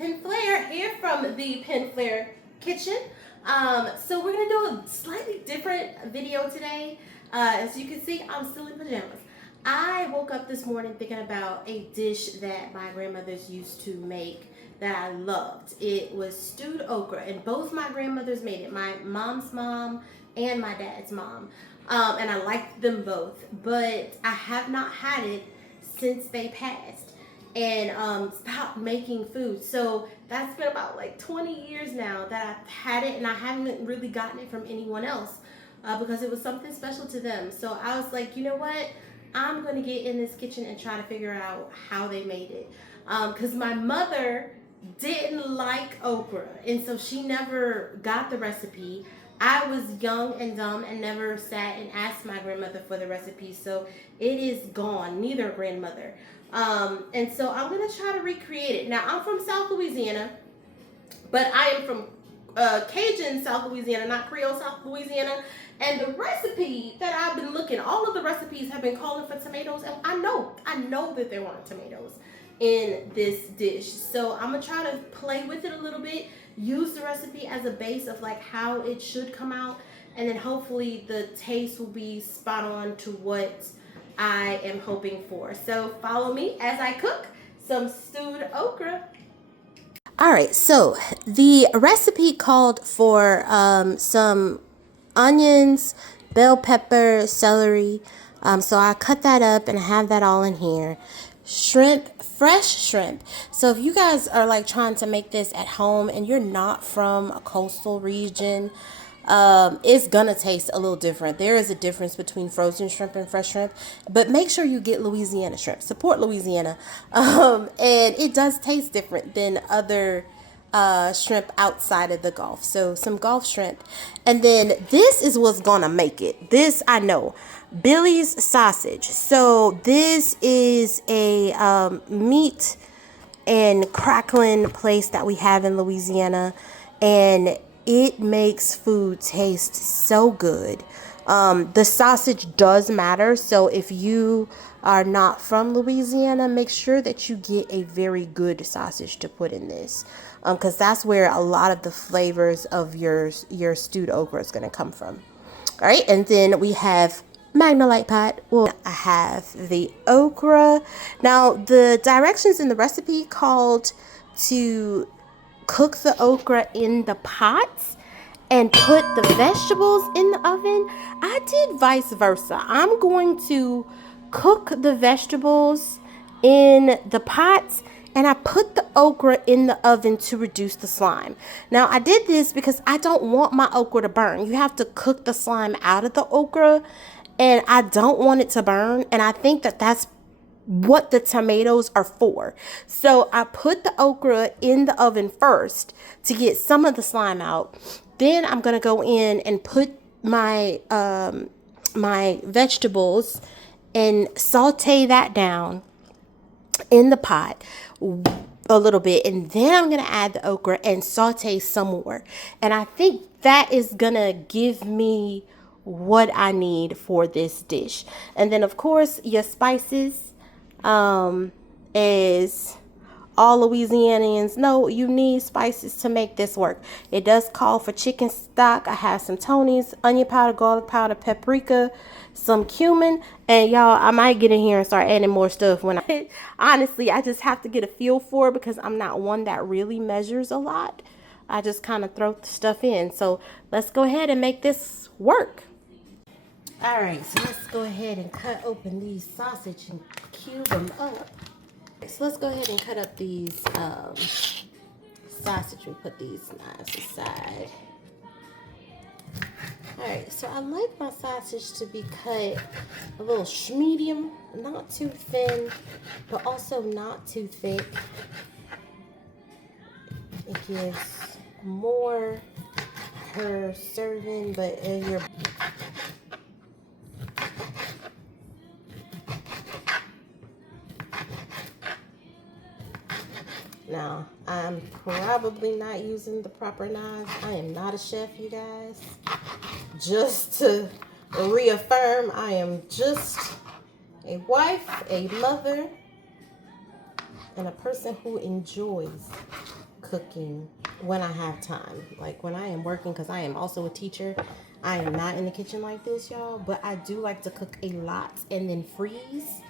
Pen Flare here from the Pen Flare kitchen. So we're gonna do a slightly different video today. As you can see, I'm still in pajamas. I woke up this morning thinking about a dish that my grandmothers used to make that I loved. It was stewed okra, and both my grandmothers made it. My mom's mom and my dad's mom. And I liked them both, but I have not had it since they passed and stopped making food. So that's been about like 20 years now that I've had it, and I haven't really gotten it from anyone else because it was something special to them. So I was like, you know what? I'm gonna get in this kitchen and try to figure out how they made it. Because my mother didn't like okra, and so she never got the recipe. I was young and dumb and never sat and asked my grandmother for the recipe, so it is gone. Neither grandmother. And so I'm gonna try to recreate it. Now I'm from South Louisiana, but I am from Cajun South Louisiana, not Creole South Louisiana. And the recipe that I've been looking, all of the recipes have been calling for tomatoes, and I know that there weren't tomatoes in this dish. So I'm gonna try to play with it a little bit, use the recipe as a base of like how it should come out, and then hopefully the taste will be spot on to what I am hoping for. So follow me as I cook some stewed okra. All right, so the recipe called for some onions, bell pepper, celery. So I cut that up and I have that all in here. Shrimp, fresh shrimp. So if you guys are like trying to make this at home and you're not from a coastal region, it's gonna taste a little different. There is a difference between frozen shrimp and fresh shrimp, but make sure you get Louisiana shrimp. Support Louisiana. And it does taste different than other shrimp outside of the Gulf. So some Gulf shrimp. And then this is what's gonna make it. This I know. Billy's sausage. So this is a meat and crackling place that we have in Louisiana, and it makes food taste so good. The sausage does matter, so if you are not from Louisiana, make sure that you get a very good sausage to put in this, because that's where a lot of the flavors of your stewed okra is going to come from. All right, and then we have Magnolite pot. Well, I have the okra. Now, the directions in the recipe called to cook the okra in the pots and put the vegetables in the oven. I did vice versa. I'm going to cook the vegetables in the pots, and I put the okra in the oven to reduce the slime. Now, I did this because I don't want my okra to burn. You have to cook the slime out of the okra, and I don't want it to burn, and I think that that's what the tomatoes are for. So I put the okra in the oven first to get some of the slime out. Then I'm gonna go in and put my my vegetables and saute that down in the pot a little bit, and then I'm gonna add the okra and saute some more. And I think that is gonna give me what I need for this dish. And then of course your spices, is all Louisianians know you need spices to make this work. It does call for chicken stock. I have some Tony's, onion powder, garlic powder, paprika, some cumin, and y'all, I might get in here and start adding more stuff when I honestly, I just have to get a feel for it because I'm not one that really measures a lot. I just kind of throw the stuff in. So let's go ahead and make this work. All right, so let's go ahead and cut open these sausage and cube them up. So let's go ahead and cut up these sausage. We put these knives aside. All right, so I like my sausage to be cut a little medium, not too thin, but also not too thick. It gives more per serving, but you're now, I'm probably not using the proper knives. I am not a chef, you guys. Just to reaffirm, I am just a wife, a mother, and a person who enjoys cooking when I have time. Like when I am working, because I am also a teacher. I am not in the kitchen like this, y'all. But I do like to cook a lot and then freeze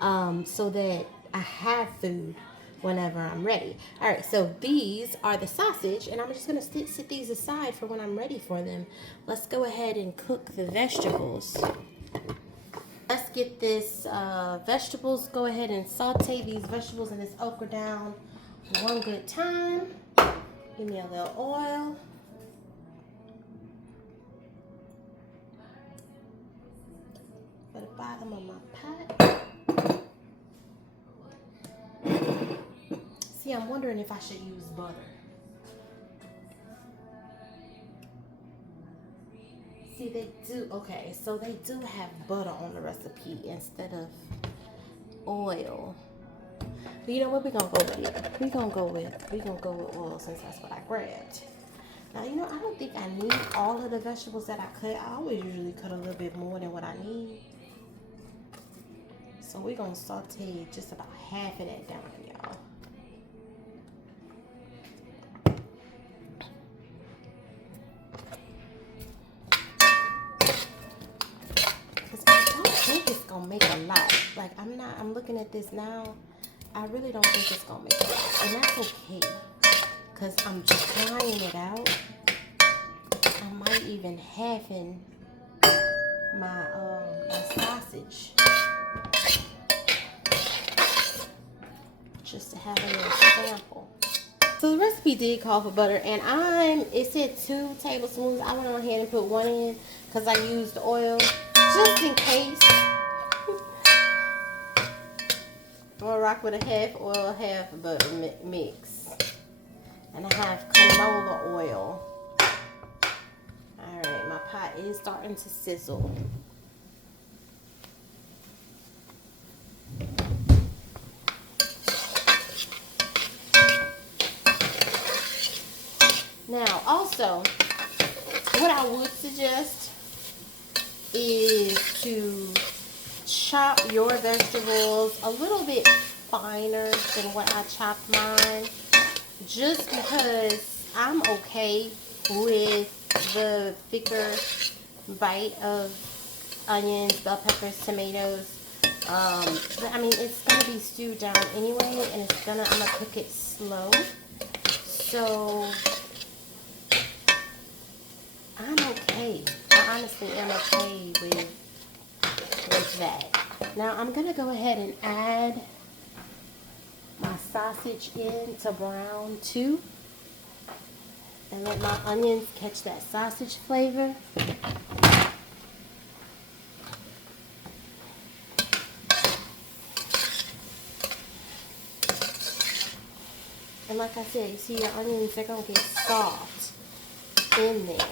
so that I have food whenever I'm ready. All right, so these are the sausage, and I'm just going to sit these aside for when I'm ready for them. Let's go ahead and cook the vegetables. Let's get this vegetables. Go ahead and saute these vegetables and this okra down one good time. Give me a little oil. For the bottom of my pot. See, I'm wondering if I should use butter. See, they do, okay, so they do have butter on the recipe instead of oil. But you know what, we're gonna go with it. We're gonna go with oil since that's what I grabbed. Now, you know, I don't think I need all of the vegetables that I cut. I always usually cut a little bit more than what I need. So we're gonna saute just about half of that down, y'all. Make a lot. Like I'm looking at this now. I really don't think it's gonna make a lot. And that's okay. Cause I'm just trying it out. I might even halfen my sausage. Just to have a little sample. So the recipe did call for butter, and it said 2 tablespoons. I went on ahead and put 1 in because I used oil just in case. I'm gonna rock with a half oil, half butter mix. And I have canola oil. Alright, my pot is starting to sizzle. Now, also, what I would suggest is to chop your vegetables a little bit finer than what I chopped mine, just because I'm okay with the thicker bite of onions, bell peppers, tomatoes. But I mean, it's gonna be stewed down anyway, and I'm gonna cook it slow. So I'm okay. I honestly am okay with that. Now I'm gonna go ahead and add my sausage in to brown too, and let my onions catch that sausage flavor. And like I said, you see your onions, they're gonna get soft in there.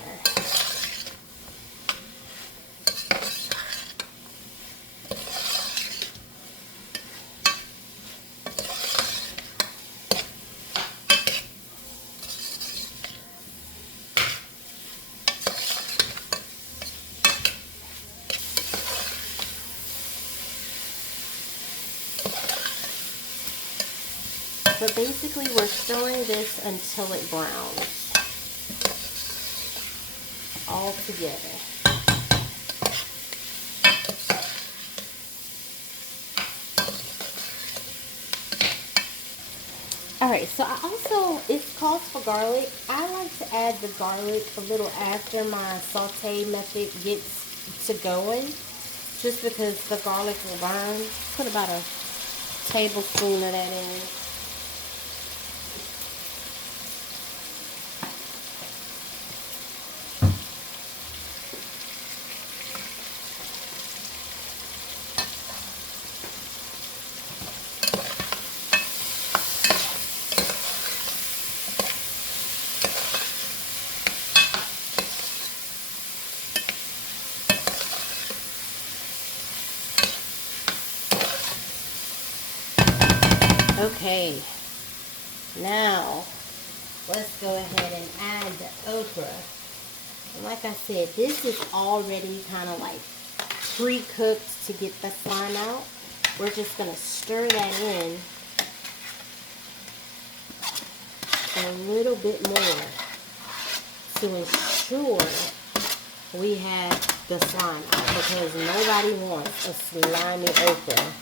So basically we're stirring this until it browns all together. Alright, so it calls for garlic. I like to add the garlic a little after my saute method gets to going, just because the garlic will burn. Put about a tablespoon of that in. Okay, now let's go ahead and add the okra. And like I said, this is already kind of like pre-cooked to get the slime out. We're just going to stir that in a little bit more to ensure we have the slime out, because nobody wants a slimy okra.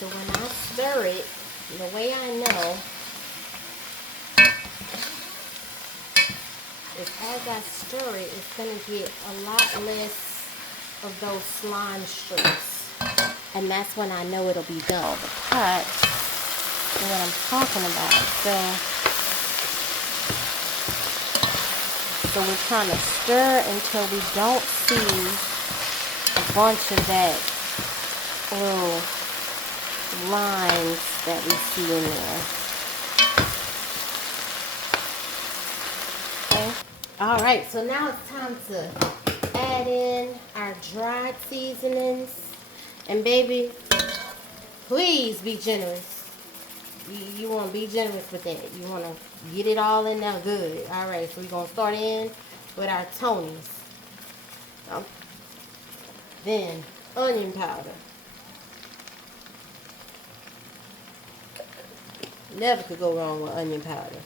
So when I stir it, the way I know is as I stir it, it's going to get a lot less of those slime streaks. And that's when I know it'll be done. The pot is what I'm talking about. So we're trying to stir until we don't see a bunch of that little lines that we see in there. Okay. All right, so now it's time to add in our dried seasonings. And baby, please be generous. You want to be generous with that. You want to get it all in there good. All right, so we're going to start in with our Tonys. Then onion powder. Never could go wrong with onion powder.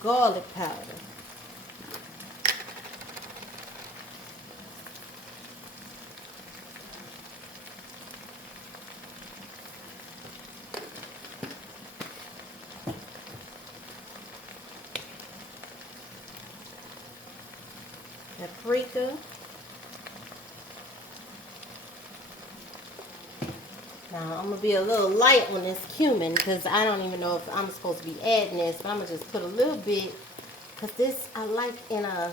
Garlic powder. Paprika. Now, I'm going to be a little light on this cumin because I don't even know if I'm supposed to be adding this, but I'm going to just put a little bit because this I like in a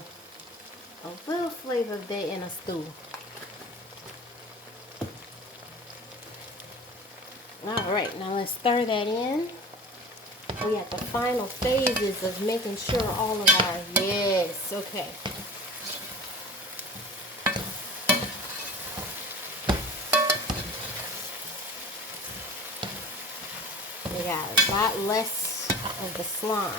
little flavor of that in a stew. Alright, now let's stir that in. We at the final phases of making sure all of our, yes, okay. We got a lot less of the slime.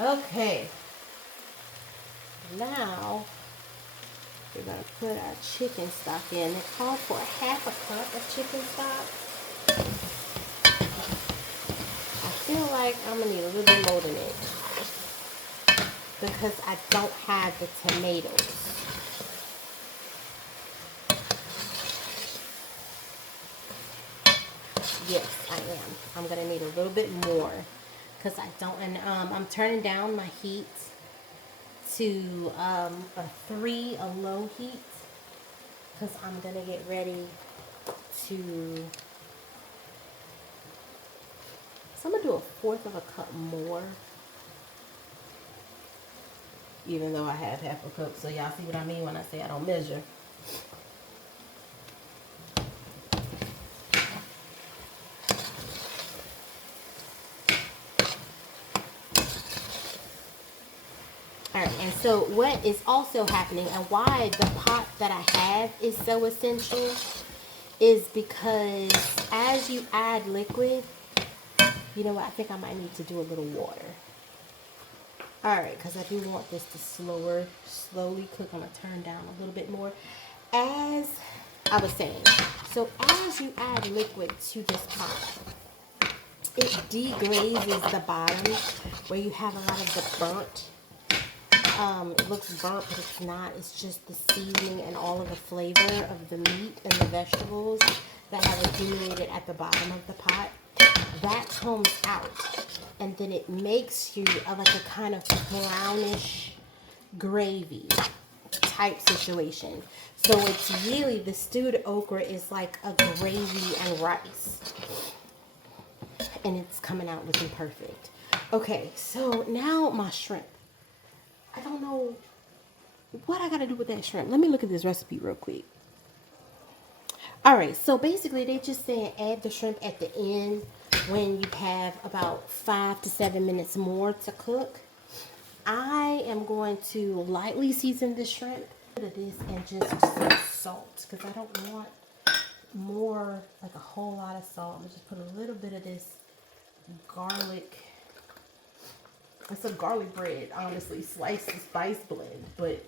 Okay. Now we're going to put our chicken stock in. It calls for a half a cup of chicken stock. I feel like I'm going to need a little bit more than it, because I don't have the tomatoes. Yes, I am. I'm going to need a little bit more because I don't, and I'm turning down my heat to a low heat, because I'm going to get ready to, so I'm going to do 1/4 of a cup more. Even though I have half a cup, so y'all see what I mean when I say I don't measure. Alright, and so what is also happening, and why the pot that I have is so essential, is because as you add liquid, you know what, I think I might need to do a little water. Alright, because I do want this to slowly cook. I'm going to turn down a little bit more. As I was saying, so as you add liquid to this pot, it deglazes the bottom where you have a lot of the burnt. It looks burnt, but it's not. It's just the seasoning and all of the flavor of the meat and the vegetables that have accumulated at the bottom of the pot. That comes out, and then it makes you like a kind of brownish gravy type situation. So it's really, the stewed okra is like a gravy and rice, and it's coming out looking perfect. Okay, so now my shrimp. I don't know what I gotta do with that shrimp. Let me look at this recipe real quick. Alright, so basically they just saying add the shrimp at the end when you have about 5 to 7 minutes more to cook. I am going to lightly season the shrimp of this and just some salt because I don't want more, like a whole lot of salt. I'm just put a little bit of this garlic. It's a garlic bread, honestly, sliced and spice blend, but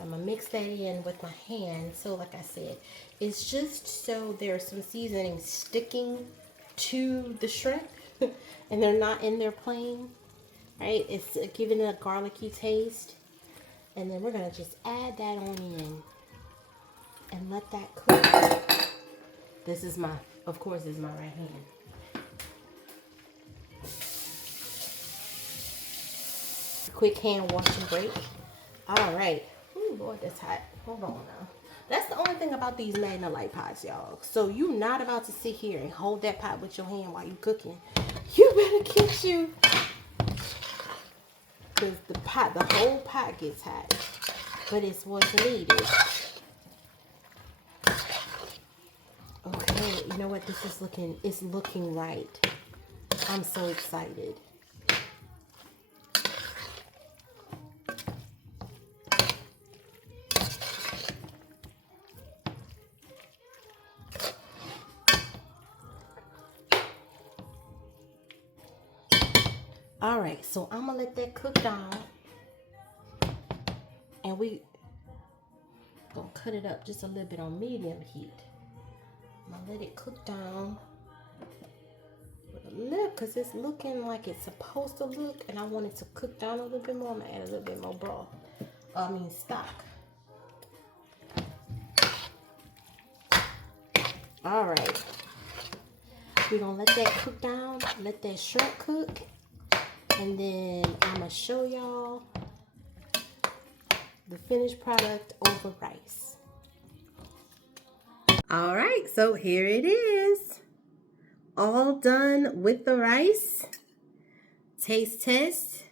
I'm gonna mix that in with my hand. So like I said, it's just so there's some seasoning sticking to the shrimp and they're not in there plain, right? It's giving it a garlicky taste. And then we're gonna just add that on in and let that cook. This is my, of course, this is my right hand. Quick hand wash and break. All right. Ooh, Lord, that's hot. Hold on now. That's the only thing about these Magnalite pots, y'all. So you're not about to sit here and hold that pot with your hand while you're cooking. You better get you. Because the whole pot gets hot. But it's what's needed. Okay, you know what? This is looking, it's looking right. I'm so excited. All right, so I'm gonna let that cook down, and we gonna cut it up just a little bit on medium heat. I'm gonna let it cook down with a little, cause it's looking like it's supposed to look, and I want it to cook down a little bit more. I'm gonna add a little bit more broth. Stock. All right, we're gonna let that cook down, let that shrimp cook. And then I'm going to show y'all the finished product over rice. All right, so here it is. All done with the rice. Taste test.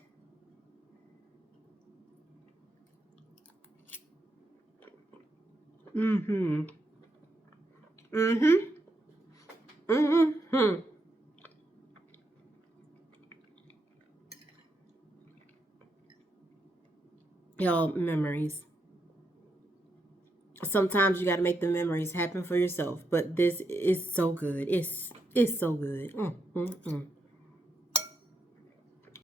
Mm-hmm. Mm-hmm. Mm-hmm. Y'all, memories. Sometimes you got to make the memories happen for yourself, but this is so good. It's so good.